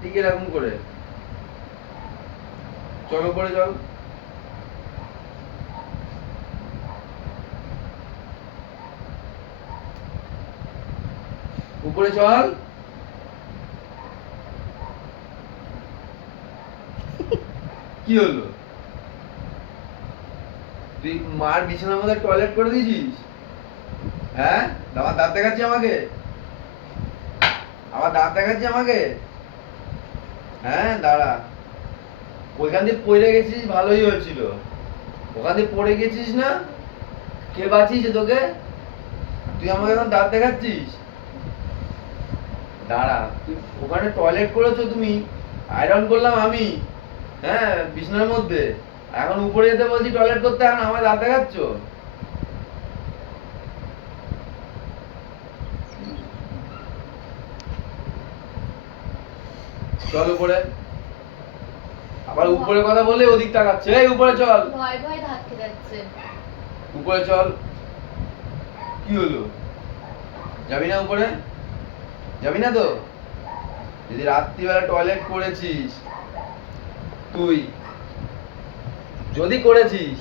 টিকে এরকম করে চল উপরে চল। উপরে চল। কি হলো? তুই মার বিছানার মধ্যে টয়লেট করে দিয়েছিস? হ্যাঁ, আমার দাঁত দেখাচ্ছি আমাকে? আমার দাঁত দেখাচ্ছি আমাকে? হ্যাঁ দাঁড়া, ওইখান দিয়ে পড়ে গেছিস ভালোই হয়েছিল। ওখান দিয়ে পড়ে গেছিস না, কে বাঁচিয়েছে তোকে? তুই আমাকে এখন দাঁত দেখাচ্ছিস? দাঁড়া, তুই ওখানে টয়লেট করেছো তুমি, আয়রন করলাম আমি, হ্যাঁ বিছানার মধ্যে, এখন উপরে যেতে বলছি টয়লেট করতে, এখন আমার দাঁত দেখাচ্ছ? চল উপরে। আবার উপরে কথা বলে ওদিক তাকাচ্ছে। এই উপরে চল। ভয় ভয় ধাত খেতে যাচ্ছে। উপরে চল। কি হলো? যাবি না উপরে? যাবি না তো? যদি রাত্রিবেলা টয়লেট করেছিস, তুই যদি করেছিস